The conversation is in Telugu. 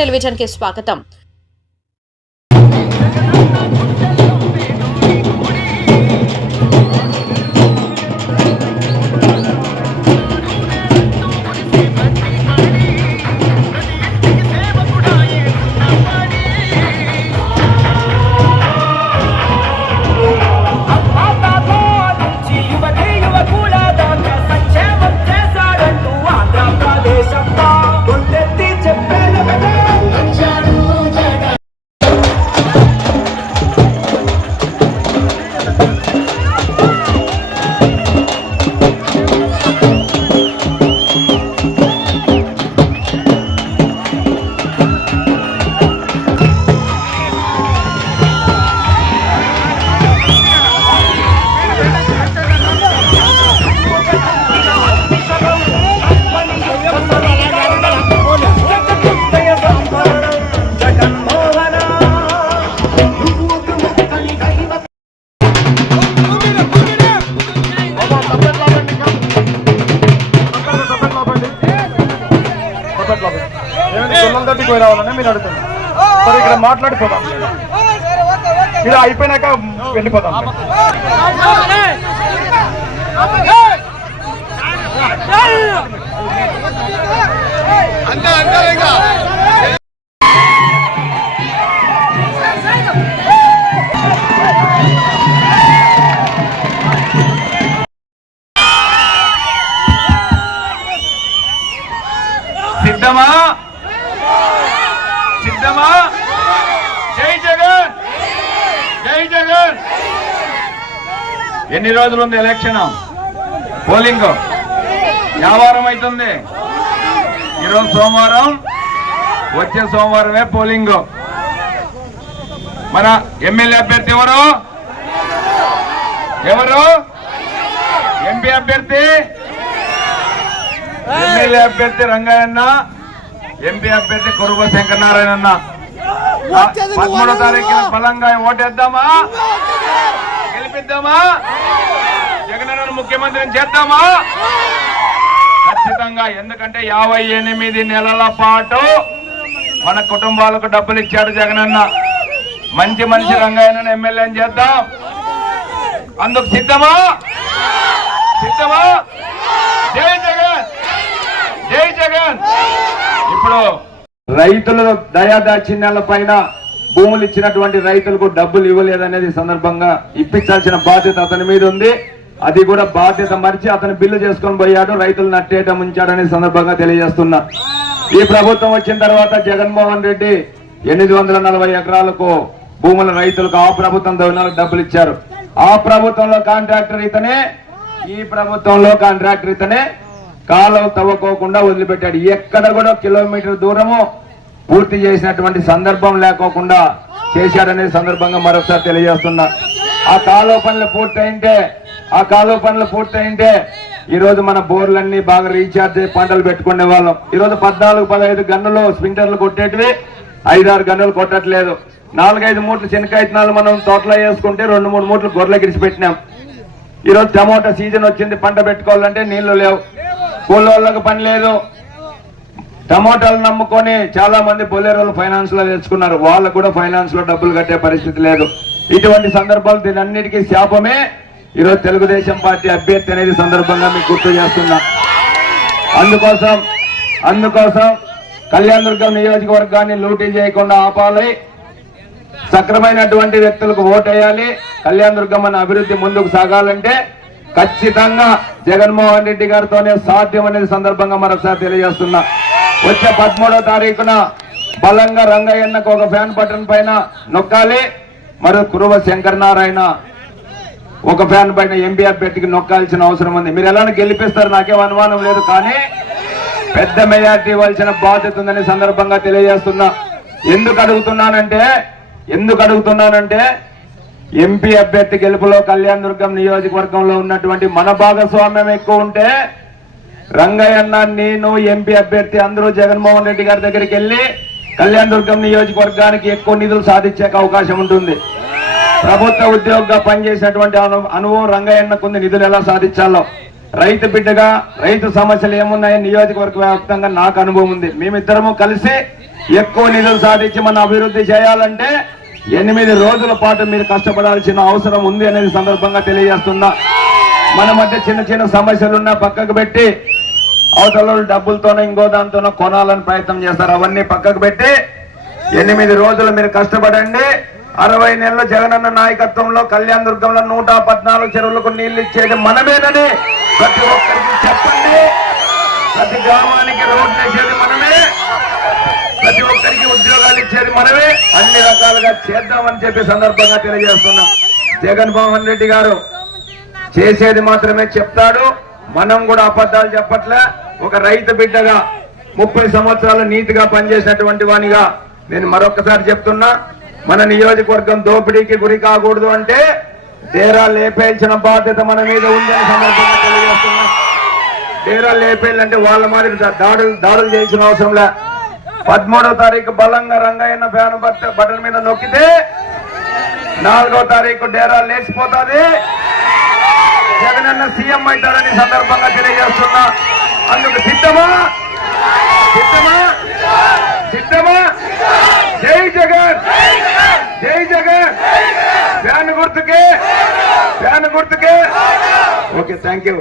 టెలివిజన్కి స్వాగతం. కావాలని మీరు అడుగుతున్నారు. సరే ఇక్కడ మాట్లాడిపోదాం. ఇలా అయిపోయినాక వెళ్ళిపోతాం సిద్ధమా? సిద్ధమా? జై జగన్! జై జగన్! ఎన్ని రోజులు ఉంది ఎలక్షన్? పోలింగ్. వ్యాపారం అవుతుంది ఈరోజు సోమవారం. వచ్చే సోమవారమే పోలింగ్. మన ఎమ్మెల్యే అభ్యర్థి ఎవరు? ఎవరు? ఎంపీ అభ్యర్థి? ఎమ్మెల్యే అభ్యర్థి రంగయ్యన్న ఎంపీ అభ్యర్థి కురుబ శంకరనారాయణ పదమూడో తారీఖున బలంగా ఓటేద్దామా? గెలిపిద్దామా? జగనన్న ముఖ్యమంత్రిని చేద్దామా? ఖచ్చితంగా ఎందుకంటే యాభై ఎనిమిది నెలల పాటు మన కుటుంబాలకు డబ్బులు ఇచ్చాడు జగనన్న. మంచి మనిషి రంగయ్యను ఎమ్మెల్యేని చేద్దాం. అందుకు సిద్ధమా? సిద్ధమా? జై జగన్! జై జగన్! ఇప్పుడు రైతుల దయాదాచిన్యాల పైన భూములు ఇచ్చినటువంటి రైతులకు డబ్బులు ఇవ్వలేదనేది సందర్భంగా ఇప్పించాల్సిన బాధ్యత అతని మీద ఉంది. అది కూడా బాధ్యత మరిచి అతను బిల్లు చేసుకొని పోయాడు రైతులు నట్టేయటం ఉంచాడనే సందర్భంగా తెలియజేస్తున్నా. ఈ ప్రభుత్వం వచ్చిన తర్వాత జగన్మోహన్ రెడ్డి ఎనిమిది వందల నలభై ఎకరాలకు భూముల రైతులకు ఆ ప్రభుత్వం దొంగలకు డబ్బులు ఇచ్చారు. ఆ ప్రభుత్వంలో కాంట్రాక్టర్ ఇతనే ఈ ప్రభుత్వంలో కాంట్రాక్టర్ ఇతనే. కాలువ తవ్వుకోకుండా వదిలిపెట్టాడు. ఎక్కడ కూడా కిలోమీటర్ దూరము పూర్తి చేసినటువంటి సందర్భం లేకోకుండా చేశాడనే సందర్భంగా మరొకసారి తెలియజేస్తున్నా. ఆ కాలువ పనులు పూర్తయింటే ఆ కాలువ పనులు పూర్తయింటే ఈరోజు మన బోర్లన్నీ బాగా రీఛార్జ్ అయ్యి పంటలు పెట్టుకునే వాళ్ళం. ఈరోజు పద్నాలుగు పదహైదు గన్నులు స్ప్రింటర్లు కొట్టేటివి ఐదారు గన్నులు కొట్టట్లేదు. నాలుగైదు మూట్లు శనకాయతనాలు మనం తోటలో వేసుకుంటే రెండు మూడు మూట్లు గొర్రెలు గిరిచిపెట్టినాం ఈరోజు టమోటా సీజన్ వచ్చింది పంట పెట్టుకోవాలంటే నీళ్ళు లేవు. కూలోళ్ళకు పని లేదు. టమోటాలు నమ్ముకొని చాలా మంది బొలేరోలు ఫైనాన్స్లో తెచ్చుకున్నారు. వాళ్ళకు కూడా ఫైనాన్స్లో డబ్బులు కట్టే పరిస్థితి లేదు. ఇటువంటి సందర్భాలు దీని శాపమే. ఈరోజు తెలుగుదేశం పార్టీ అభ్యర్థి అనేది సందర్భంగా మీకు గుర్తు చేస్తున్నా. అందుకోసం అందుకోసం కళ్యాణదుర్గం నియోజకవర్గాన్ని లూటీ చేయకుండా ఆపాలి. సక్రమైనటువంటి వ్యక్తులకు ఓటేయాలి. కళ్యాణ్ అన్న అభివృద్ధి ముందుకు సాగాలంటే ఖచ్చితంగా జగన్మోహన్ రెడ్డి గారితోనే సాధ్యం అనేది సందర్భంగా మరొకసారి తెలియజేస్తున్నా. వచ్చే పదమూడో తారీఖున బలంగా రంగయ్యన్నకు ఒక ఫ్యాన్ బటన్ పైన నొక్కాలి. మరి కురువ శంకర్ నారాయణ ఒక ఫ్యాన్ పైన ఎంపీ అభ్యర్థికి నొక్కాల్సిన అవసరం ఉంది. మీరు ఎలా గెలిపిస్తారు నాకేం అనుమానం లేదు కానీ పెద్ద మెజార్టీ ఇవ్వాల్సిన బాధ్యత ఉందని సందర్భంగా తెలియజేస్తున్నా. ఎందుకు అడుగుతున్నానంటే ఎందుకు అడుగుతున్నానంటే ఎంపీ అభ్యర్థి గెలుపులో కళ్యాణ్ దుర్గం నియోజకవర్గంలో ఉన్నటువంటి మన భాగస్వామ్యం ఎక్కువ ఉంటే రంగయ్యన్న నేను ఎంపీ అభ్యర్థి అందరూ జగన్మోహన్ రెడ్డి గారి దగ్గరికి వెళ్ళి కళ్యాణ్ దుర్గం నియోజకవర్గానికి ఎక్కువ నిధులు సాధించే అవకాశం ఉంటుంది. ప్రభుత్వ ఉద్యోగిగా పనిచేసినటువంటి అను- అనుభవం రంగయ్యన్నకు ఉంది. నిధులు ఎలా సాధించాలో. రైతు బిడ్డగా రైతు సమస్యలు ఏమున్నాయో నియోజకవర్గ వ్యాప్తంగా నాకు అనుభవం ఉంది. మేమిద్దరము కలిసి ఎక్కువ నిధులు సాధించి మన అభివృద్ధి చేయాలంటే ఎనిమిది రోజుల పాటు మీరు కష్టపడాల్సిన అవసరం ఉంది అనేది సందర్భంగా తెలియజేస్తున్నా. మన మధ్య చిన్న చిన్న సమస్యలున్నా పక్కకు పెట్టి అవతల డబ్బులతోనో ఇంకో దాంతోనో కొనాలని ప్రయత్నం చేస్తారు. అవన్నీ పక్కకు పెట్టి ఎనిమిది రోజులు మీరు కష్టపడండి. అరవై నెలల జగనన్న నాయకత్వంలో కళ్యాణ దుర్గంలో నూట పద్నాలుగు చెరువులకు నీళ్ళు ఇచ్చేది మనమేనని ప్రతి ఒక్కరికి చెప్పండి. ప్రతి గ్రామానికి రోడ్లు వేసేది మనమే. ప్రతి ఒక్కరికి ఉద్యోగాలు ఇచ్చేది మనమే. అన్ని రకాలుగా చేద్దామని చెప్పి సందర్భంగా తెలియజేస్తున్నాం. జగన్మోహన్ రెడ్డి గారు చేసేది మాత్రమే చెప్తాడు. మనం కూడా అబద్ధాలు చెప్పట్లే. ఒక రైతు బిడ్డగా ముప్పై సంవత్సరాలు నీతిగా పనిచేసినటువంటి వానిగా నేను మరొకసారి చెప్తున్నా. మన నియోజకవర్గం దోపిడీకి గురి కాకూడదు అంటే డేరా లేపేల్చిన బాధ్యత మన మీద ఉందని సందర్భంగా తెలియజేస్తున్నా. డేరా లేపేయాలంటే వాళ్ళ మాదిరి దాడులు దాడులు చేయాల్సిన అవసరం లే. పదమూడో తారీఖు బలంగా రంగయ్యన్న ఫ్యాన్ బట్ట బటన్ మీద నొక్కితే నాలుగో తారీఖు డేరా లేచిపోతుంది. జగనన్న సీఎం అవుతారని సందర్భంగా తెలియజేస్తున్నా. అందుకు సిద్ధమా? సిద్ధమా? సిద్ధమా? జై జగన్! జై జగన్! ఫ్యాన్ గుర్తుకే! ఫ్యాన్ గుర్తుకే! Okay thank you.